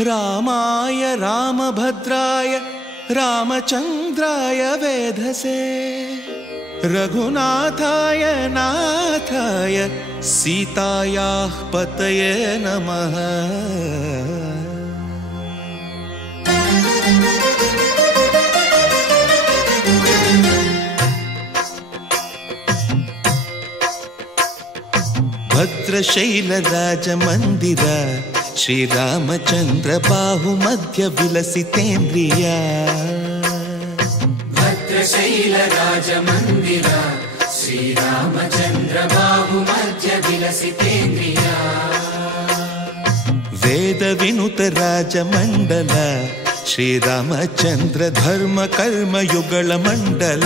रामाय रामभद्राय रामचन्द्राय वेधसे रघुनाथाय नाथाय सीतायाः पतये नमः। भद्रशैलराजमन्दिर श्रीरामचन्द्र बाहुमध्य विलसितेन्द्रिया। भद्रशैलराजमन्दिर श्रीरामचन्द्र बाहुमध्य विलसितेन्द्रिया। वेदविनुत राजमण्डल श्रीरामचन्द्र धर्म कर्म युगल मण्डल।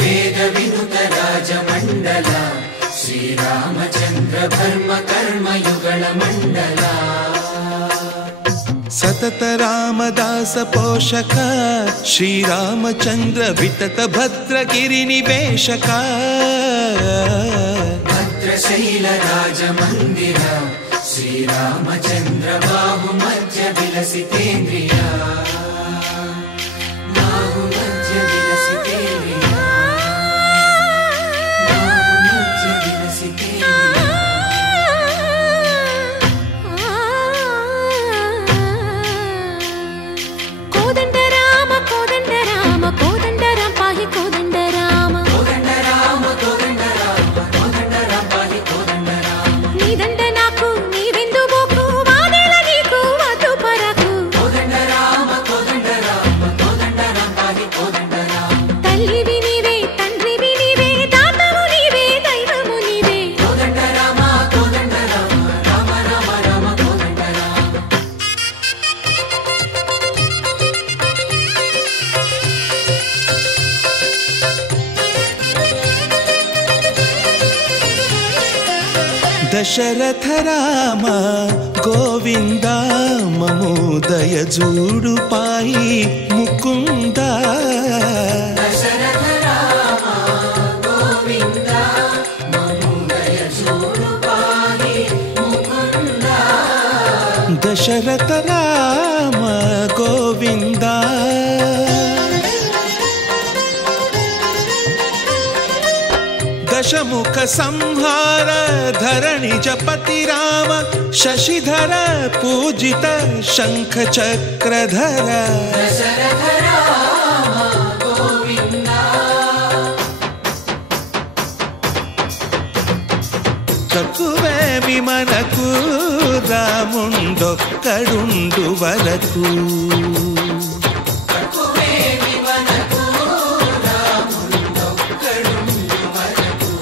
वेदविनुत राजमण्डल श्रीरामचन्द्र धर्म कर्म युगल मण्डल। सतत रामदास पोषक श्रीरामचन्द्र वितत भद्रगिरि निवेशक। भद्रशैल राजमन्दिर श्रीरामचन्द्र बाहुमध्य विलसितेन्द्रिया। बाहुमध्य विलसितेन्द्रिया। बाहुमध्य विलसितेन्द्रिया। कोदंड राम कोदंड राम कोदंड राम पाहि कोदंड राम। कोदंड राम कोदंड राम कोदंड राम पाहि कोदंड राम। नीदंड नाकु नीवेंदु बोकु वादेला नीकु वतु परकु। कोदंड राम पाहि कोदंड राम। तल्लिवि नीवे तंड्रिवि नीवे दातवु नीवे दैवमु नीवे। कोदंड राम राम राम राम कोदंड राम। दशरथ राम गोविंद ममोदय जूडु पाई मुकुंद। दशरथ राम गोविंद ममोदय जूडु पाहि मुकुंद। दशरथ राम गोविंद दशमुख संहार धरणि जपति राम शशिधर पूजित शंख चक्रधर। दशरथ राम गोविंद। తక్కువేమి మనకు రాముండొక్కడుండు వరకు। తక్కువేమి మనకు రాముండొక్కడుండు వరకు।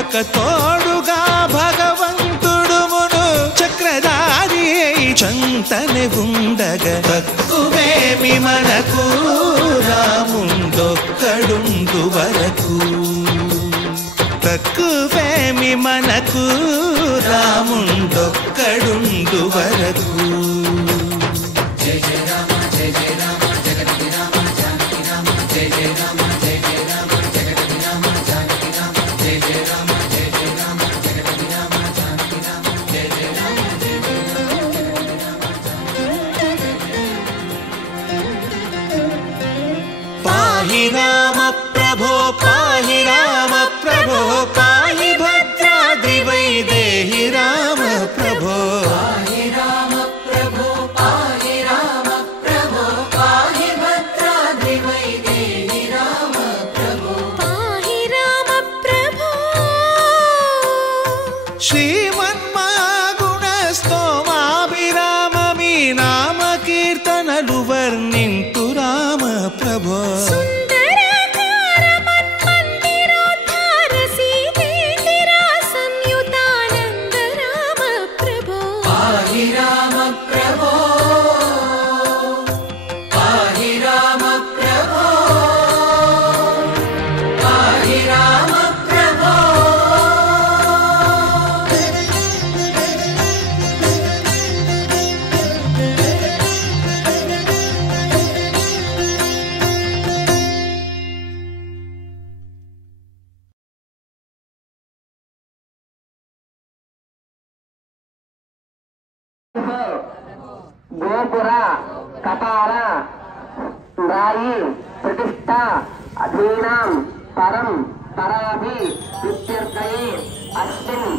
ఒక తోడుగా భగవంతుడు మును చక్రధారి చంతనే ఉండగా తక్కువేమి మనకు రాముండొక్కడుండు వరకు। తక్కువేమి మనకు రాముండొక్కడుండు వరకు। జయ జయ రామ జయ జయ రామ జగతి రామ జానకి రామ జయ జయ రామ జయ జయ రామ జగతి రామ జానకి రామ జయ జయ రామ జయ జయ రామ జగతి రామ జానకి రామ జయ జయ రామ జయ జయ రామ జగతి రామ జానకి రామ। పాహి రామ ప్రభో పాహి రామ ప్రభో పాహి భద్రాద్రి వైదేహి రామ ప్రభో। పాహి రామ ప్రభో పాహి రామ ప్రభో పాహి భద్రాద్రి వైదేహి రామ ప్రభో। पाहि राम प्रभो। శ్రీమన్మాగుణ స్తోమాభిరామ మీ నామ కీర్తనలు వర్ణింతు రామ ప్రభో। सुन्दराकार मन्मन्दिरोद्धार सीतेन्दिरा संयुतानन्द राम प्रभो। पाहि राम प्रभो पाहि राम प्रभो पाहि राम प्रभो। గోపుర కపాల రాయి ప్రతిష్ట అధీనాం పరం పరాభి ఇత్యర్థయే అస్మిన్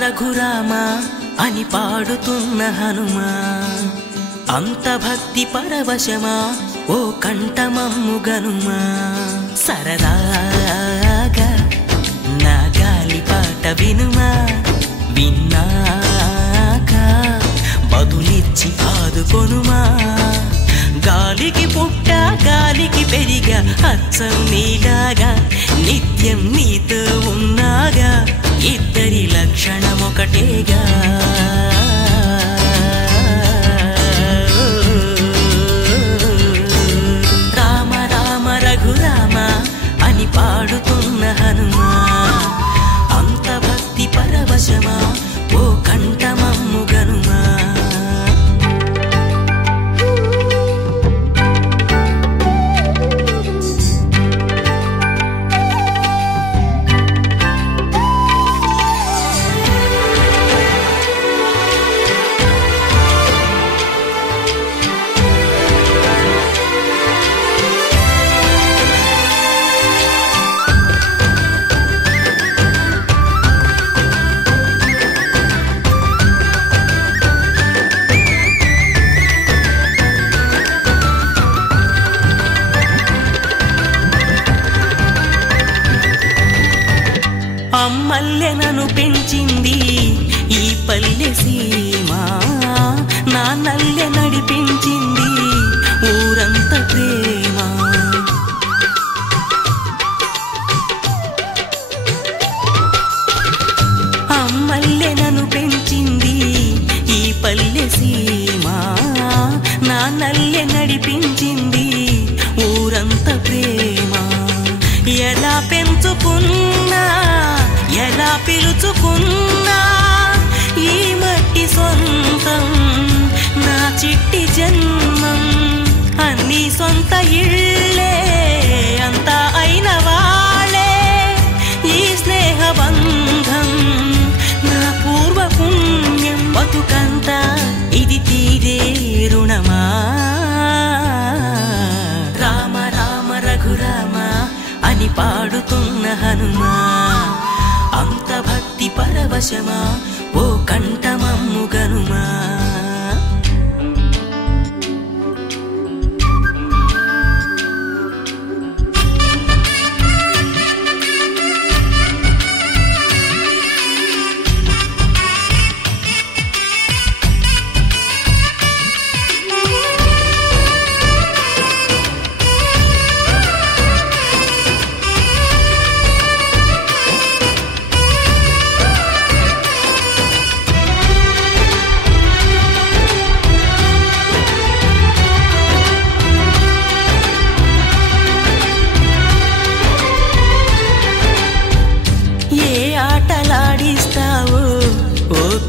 రఘురామ అని పాడుతున్న హనుమా అంత భక్తి పరవశమా ఓ కంఠమమ్ము గనుమా సరదాగా నా గాలి పాట వినుమా విన్నాక బదులిచ్చి ఆదుకొనుమా గాలికి పుట్ట గాలికి పెరిగా అచ్చం నీలాగా నిత్యం నీతో ఉన్నాగా ఇద్దరి లక్షణం ఒకటేగా రామ రామ రఘురామ అని పాడుతున్న హనుమా అంత భక్తి పరవశమా ఓ కంఠమమ్ము గనుమా అమ్మల్లెనను పెంచింది ఈ పల్లె సీమ నా నల్లె నడిపించింది ఊరంత ప్రేమ అమ్మల్లెనను పెంచింది ఈ పల్లె సీమ నా నల్లె నడిపించింది ఊరంత ప్రేమ ఎలా పెంచుకున్నా ఎలా పిలుచుకున్నా ఈ మట్టి సొంతం నా చిట్టి జన్మం అన్ని సొంత ఇళ్ళే అంతా అయిన వాళ్ళే ఈ స్నేహ బంధం నా పూర్వ పుణ్యం బతుకంతా ఇది తీరే రుణమా రామ రామ రఘురామ అని పాడుతున్న హనుమా అంత భక్తి పరవశమా ఓ కంఠమమ్ము గనుమా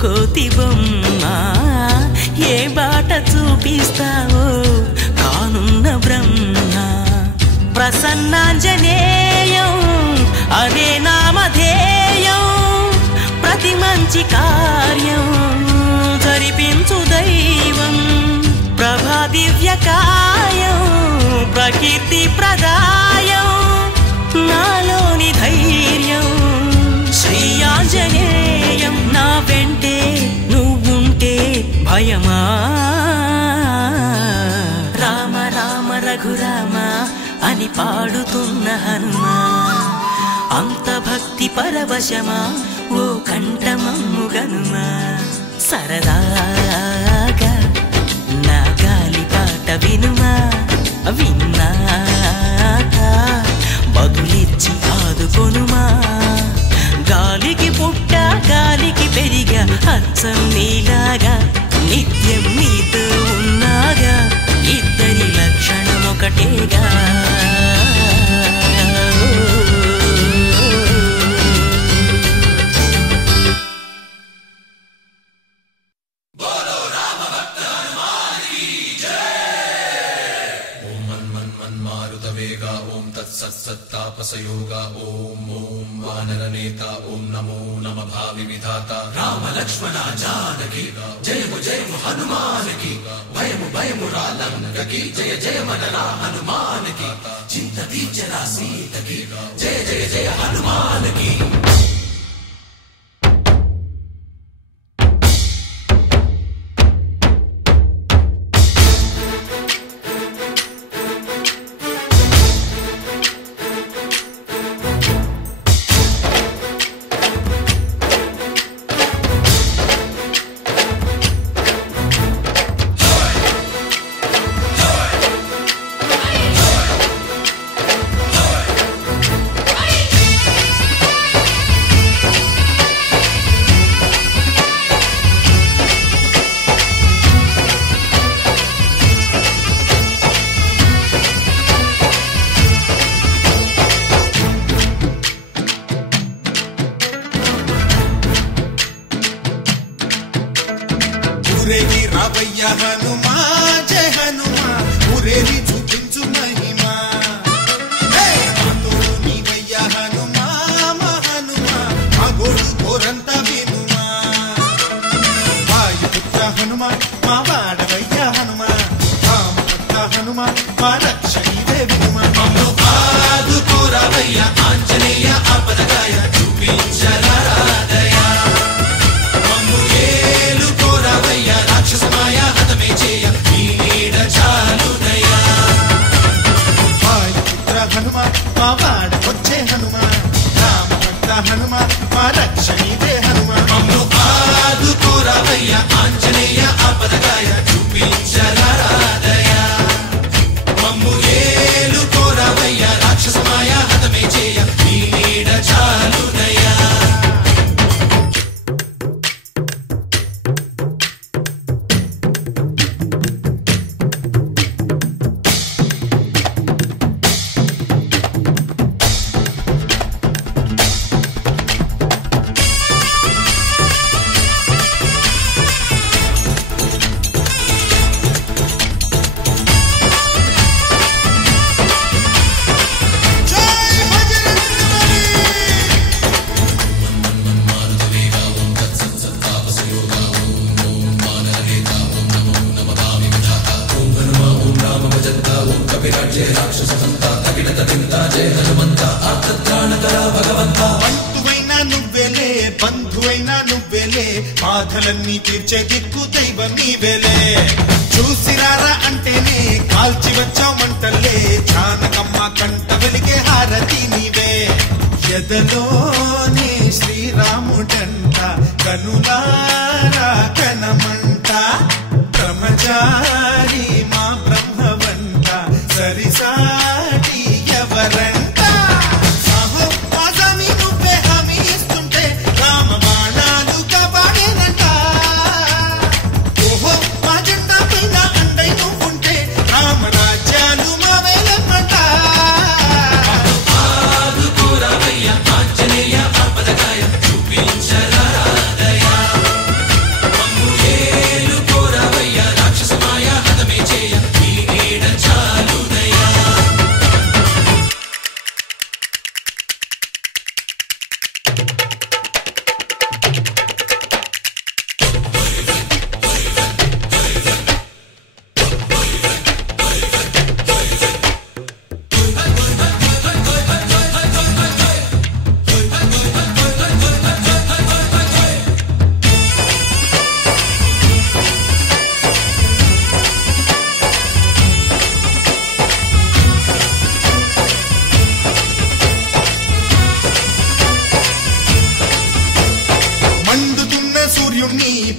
కోతి బొమ్మ ఏ బాట చూపిస్తావో కానున్న బ్రహ్మ ప్రసన్నాంజనేయం అదే నామధేయం ప్రతి మంచి కార్యం జరిపించు దైవం ప్రభా దివ్యకాయం ప్రకీర్తి ప్రదాయం నాలోని ధైర్యం శ్రీ ఆంజనేయం నా వెంటే నువ్వుంటే భయమా రామ రామ రఘురామ అని పాడుతున్న హనుమా అంత భక్తి పరవశమా ఓ కంఠమమ్ము గనుమా సరదాగా నా గాలి పాట విన్నాక బదులిచ్చి ఆదుకొనుమా. గాలికి పుట్ట గాలికి పెరిగా అచ్చం నీలాగా నిత్యం నీతో ఉన్నాగా ఇద్దరి లక్షణం ఒకటేగా. सत्तापसयोगा ओम ओम वानरनेता ओम नमो नमः भावि विधाता राम लक्ष्मण जानकी जय हनुमान की भयमु रालंक की जय जय मनरा हनुमान की चिंत दीचरा सीत की जय जय जय हनुमान की. రావయ్య హనుమా జయ హనుమా ఊరేగి చూపించు మహిమా. నీవయ్య హనుమా మా హనుమా మా గోడు కోరంత వినుమా. వాయుపుత్ర హనుమా మా వాడవయ్య హనుమా రామపుత్ర హనుమా మా రక్షణివే వినుమా. ఆదుకోరావయ్య ఆంజనేయ ఆపదగాయ చూపించరాదయ మమ్ము ఏలుకోరావయ్య రాక్షసమాయ హతమే చేయ ఈ నీడ చాలుదయా. వాయుపుత్ర హనుమా మా వాడకొచ్చే హనుమా రామభక్త హనుమా మా రక్షణివే హనుమా. మమ్ము ఆదుకోరావయ్య ఆంజనేయ ఆపదగాయ చూపించరాదయ మమ్ము ఏలుకోరావయ్య రాక్షసమాయ హతమే చేయ ఈ నీడ చాలుదయా. బంధువైనా నువ్వేలే బంధువైనా నువ్వేలే బాధలన్నీ తీర్చే దిక్కు దైవం నీవేలే. చూసిరారా అంటేనే కాల్చి వచ్చావు మంటల్లే జానకమ్మ కంట వెలిగే హారతి నీవే. ఎదలోనే శ్రీరాముడంట కనులారా కనమంట బ్రహ్మచారి మా బ్రహ్మవంట సరిసాటి ఎవరంట.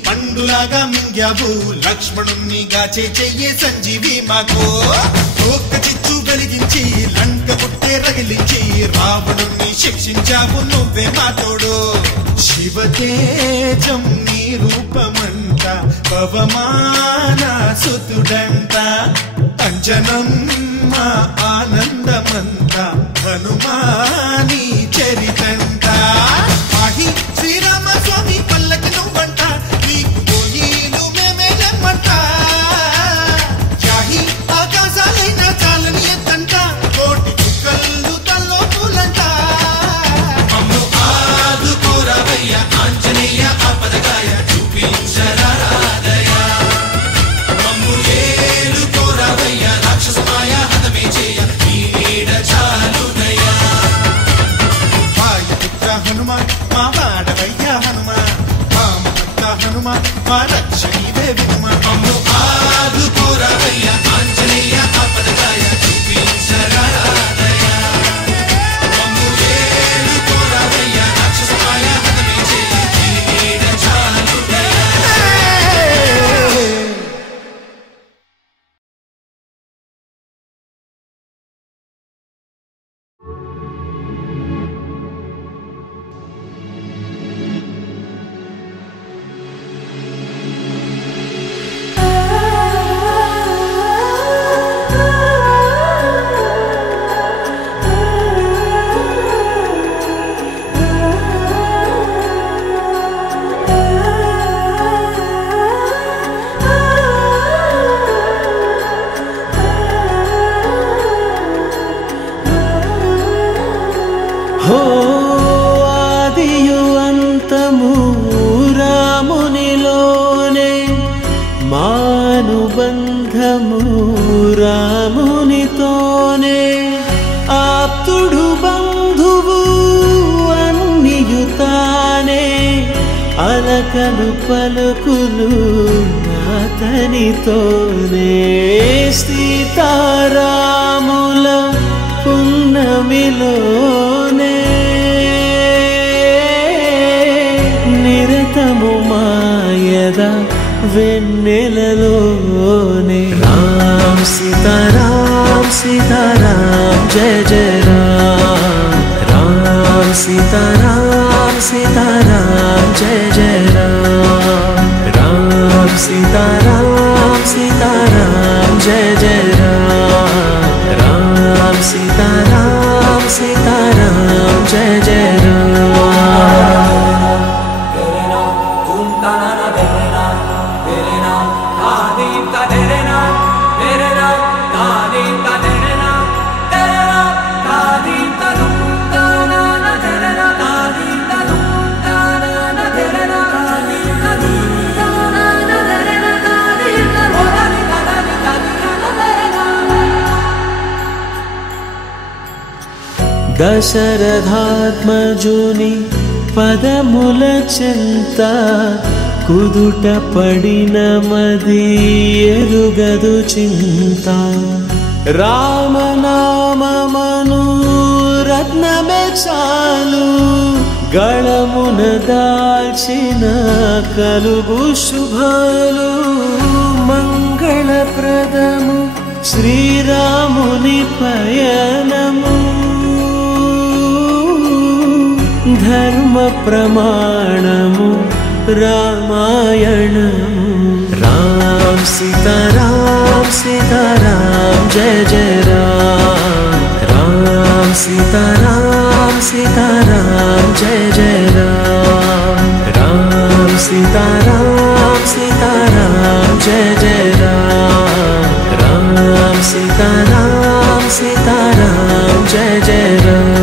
పండులాగా మింగావు లక్ష్మణుణ్ణి గాచే చెయ్యే సంజీవి మాకు. ఒక్క చిచ్చు వెలిగించి లంక పుట్టే రగిలించి రావణుణ్ణి శిక్షించావు నువ్వే మాతోడు శివతేజం నీ రూపమంట పవమాన సుతుడంట అంజనం మా ఆనందమంత హనుమాని చరితంట ఆహి శ్రీరామ స్వామి పల్లకి నువ్వంట నీకు పోయిలు మేమే లెమ్మంట యాహి ఆకాశాలైన చాలని ఎత్తంట కోటి చుక్కలు తల్లో పూలంట మమ్ము ఆదుకోరవయ్య ఆంజనేయ ఆపదగాయ చూపించరాదయ మమ్ము ఏలుకోరవయ్య రాక్షసమాయ హతమే చేయ ఈ నీడ చాలునయ వాయుపుత్ర హనుమాన్ మా వాడవయ్య హనుమాన్ వామభక్త హనుమాన్ మా రక్షణీవే వినుమాన్ మమ్ము ఆదుకోరవయ్య ఆంజనేయ ఆపదగాయ చూపించరాదయ మమ్ము ఏలుకోరవయ్య రాక్షసమాయ హతమే చేయ ఈ నీడ చాలునయ హో ఆదియు అంతము రామునిలోనే మానుబంధము రామునితోనే ఆప్తుడు బంధువు అన్నియుతానే అలకలు పలుకులు అతనితోనే సీతారాముల పున్నమిలోనే నిరతము మాయద వెన్నెలలోనే రామ్ సీతారామ్ సీతారామ్ జయ జయ రామ్ రామ్ సీతారామ్ సీతారామ్ జయ జయ రామ్ రామ్ సీతారామ్ సీతారామ్ జయ జయ రామ్ రామ్ సీతారామ్ సీతారామ్ జయ జయ రామ్ దశరథాత్మజుని పదముల చెంత కుదుట పడిన మది ఎరుగదు చింత రామనామమను రత్నమే చాలు గళమున దాల్చిన కలుగు శుభాలు మంగళప్రదము శ్రీరాముని పయనము ధర్మ ప్రమాణము రామాయణము రామ్ సీతారామ్ సీతారామ్ జయ జయ రామ్ రామ్ సీతారామ్ సీతారామ్ జయ జయ రామ్ రామ్ సీతారామ్ సీతారామ్ జయ జయ రామ్ రామ్ సీతారామ్ సీతారామ్ జయ జయ రామ్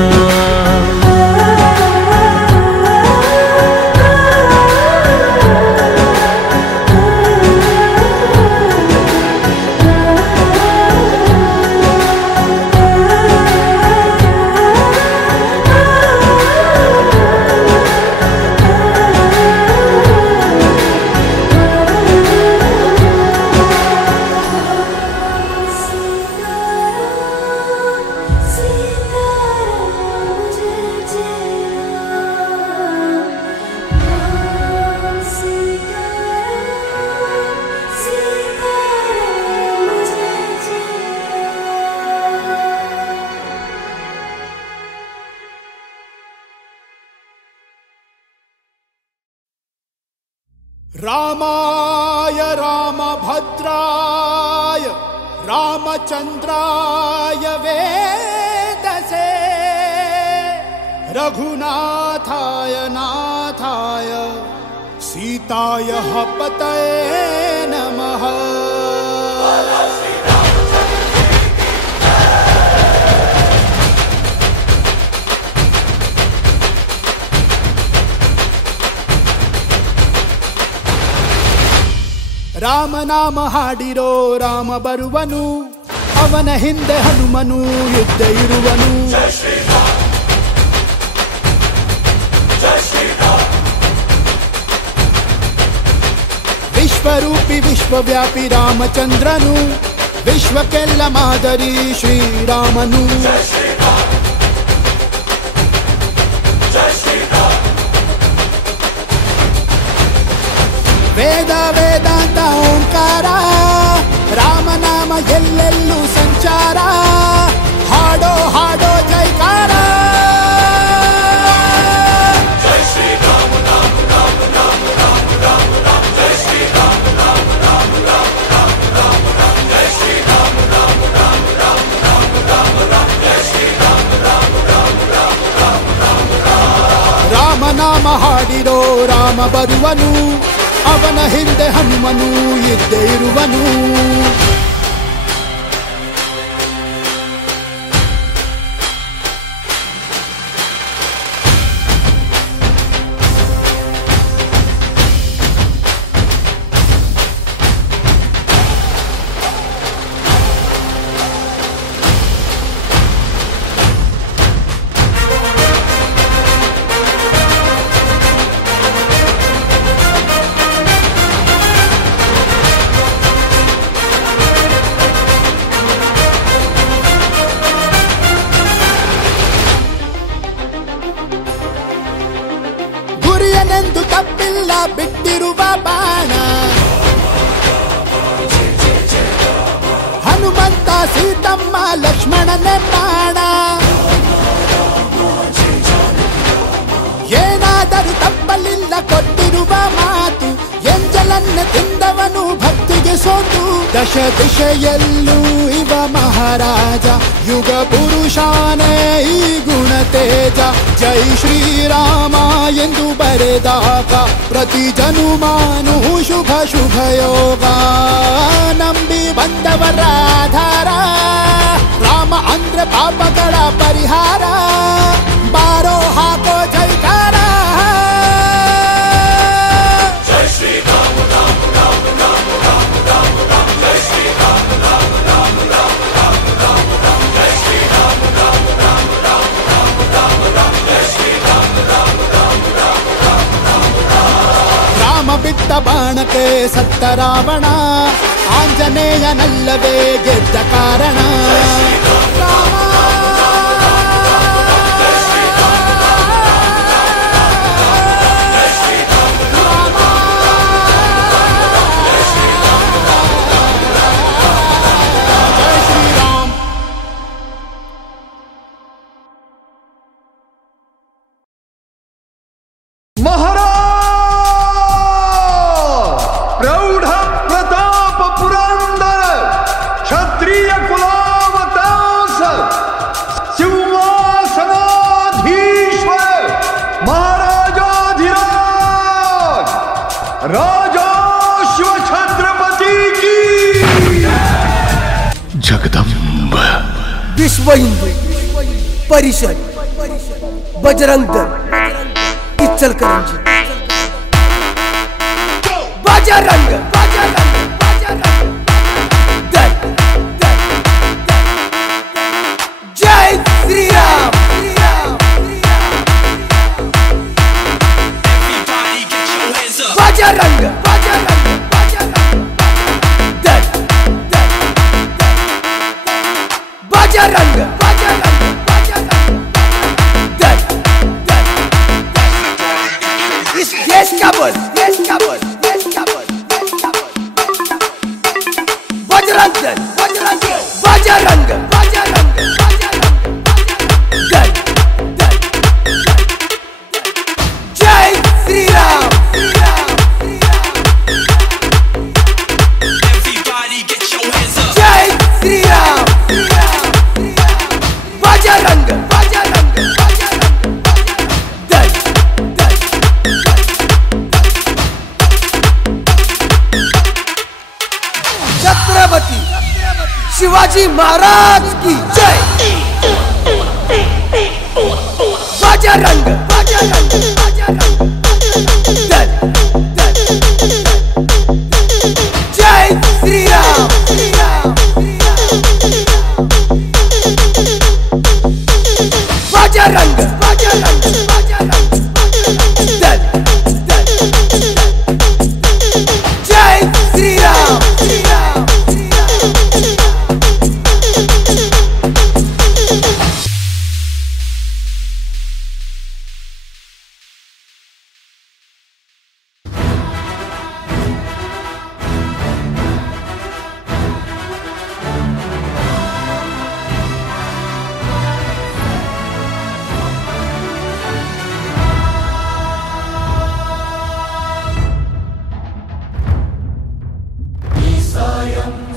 रामभद्राय रामचन्द्राय वेदसे रघुनाथाय नाथाय सीताय पतये नमः। ರಾಮ ನಾಮ ಹಾಡಿರೋ ರಾಮ ಬರುವನು, ಅವನ ಹಿಂದೆ ಹನುಮನು ಯುದ್ಧ ಇರುವನು. ವಿಶ್ವರೂಪಿ ವಿಶ್ವವ್ಯಾಪಿ ರಾಮಚಂದ್ರನು, ವಿಶ್ವಕ್ಕೆಲ್ಲ ಮಾದರಿ ಶ್ರೀರಾಮನು. ವೇದ ವೇದಾಂತ ಓಂಕಾರ, ರಾಮನಾಮ ಎಲ್ಲೆಲ್ಲೂ ಸಂಚಾರ, ಹಾಡೋ ಹಾಡೋ ಜೈಕಾರ. ಜೈ ಶ್ರೀ ರಾಮ ರಾಮ ರಾಮ ರಾಮ ರಾಮ ರಾಮ ರಾಮ ಜೈ ಶ್ರೀ ರಾಮ ರಾಮ ರಾಮ ರಾಮ ರಾಮ ರಾಮ ರಾಮ ಜೈ ಶ್ರೀ ರಾಮ ರಾಮ ರಾಮ ರಾಮ ರಾಮ ರಾಮ ರಾಮ ಜೈ ಶ್ರೀ ರಾಮ ರಾಮ ರಾಮ ರಾಮ ರಾಮ ರಾಮ ರಾಮ. ರಾಮನಾಮ ಹಾಡಿರೋ ರಾಮ ಬರುವನು, ಅವನ ಹಿಂದೆ ಹನುಮನು ಇದ್ದೇ ಇರುವನು. ಗುರಿಯನೆಂದು ತಪ್ಪಿಲ್ಲ ಬಿಟ್ಟಿರುವ ಬಾಣ, ಹನುಮಂತ ಸೀತಮ್ಮ ಲಕ್ಷ್ಮಣನೇ ಪ್ರಾಣ. ಏನಾದರೂ ತಪ್ಪಲಿಲ್ಲ ಕೊಟ್ಟಿರುವ ಮಾತು, ಎಂಜಲನ್ನ ತಿಂದವನು ಭಕ್ತಿಗೆ ಸೋತು. ದಶ ದಿಶೆಯಲ್ಲೂ ಇವ ಮಹಾರಾಜ, ಯುಗ ಪುರುಷಾನೇ ಈ ಗುಣ ತೇಜ. ಜೈ ಶ್ರೀರಾಮ ಎಂದು ಬರೆದಾಗ ಪ್ರತಿ ಜನುಮಾನು ಶುಭ ಶುಭ ಯೋಗ. ನಂಬಿ ಬಂದವರ ಆಧಾರ, ರಾಮ ಅಂದ್ರೆ ಪಾಪಗಳ ಪರಿಹಾರ. ಬಾರೋ ಹಾಕೋ ಜೈಕಾರ. ಜೈ ಶ್ರೀ ರಾಮ ರಾಮ ರಾಮ ರಾಮ ರಾಮ ರಾಮ ರಾಮ ಜೈ ಶ್ರೀ ರಾಮ ರಾಮ ರಾಮ ರಾಮ ರಾಮ ರಾಮ ರಾಮ ಜೈ ಶ್ರೀ ರಾಮ ರಾಮ ರಾಮ ರಾಮ ರಾಮ ರಾಮ ರಾಮ ಜೈ ಶ್ರೀ ರಾಮ ರಾಮ ರಾಮ ರಾಮ ರಾಮ ರಾಮ ರಾಮ. ರಾಮ ಬಿಟ್ಟ ಬಾಣಕ್ಕೆ ಸತ್ತ ರಾವಣ, ಆಂಜನೇಯನಲ್ಲವೇ ಗೆದ್ದ ಕಾರಣ. प्रौढ़ प्रताप पुरंदर क्षत्रिय कुलावतांस सिंहासनाधीश्वर महाराजाधिराज राजाश्व छत्रपति की जगदम्ब विश्व हिंदू परिषद बजरंग दल इचलकरंजी बजरंग दल जय श्री राम बजरंग दल बजरंग दल इस देश का बोल बजरंग दल बजरंग दल जय श्री राम छत्रपति शिवाजी महाराज की जय। बजरंग बजरंग बजरंग दल दल जय श्री राम श्री राम बजरंग बजरंग बजरंग दल दल जय श्री राम श्री राम श्री राम।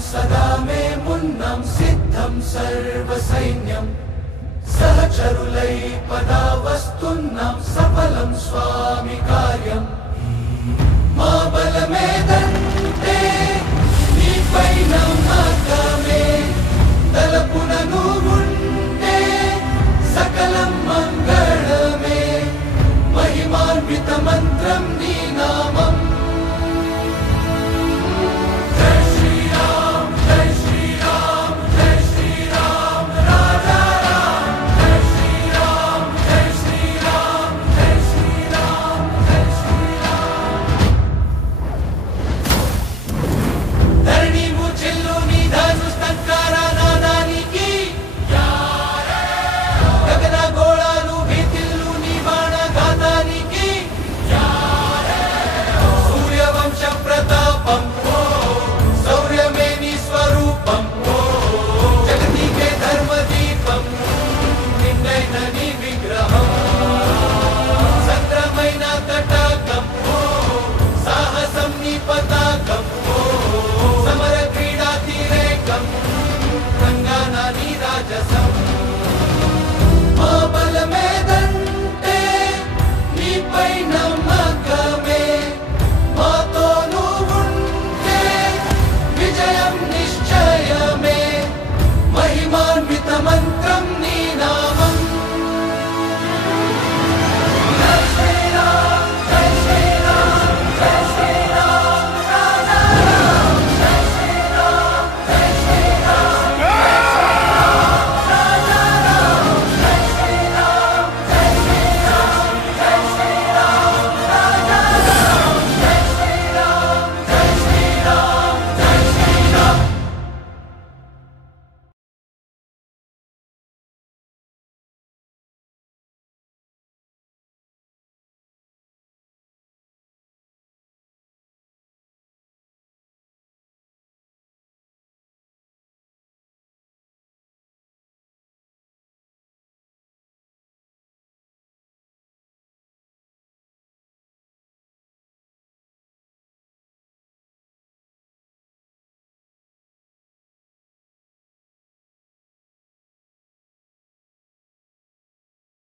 सदा मे मुन्नं सिद्धं सर्वसैन्यं सहचरुलै पदावस्तुन्नं सफलं स्वामि कार्यम् मा बलमेदन्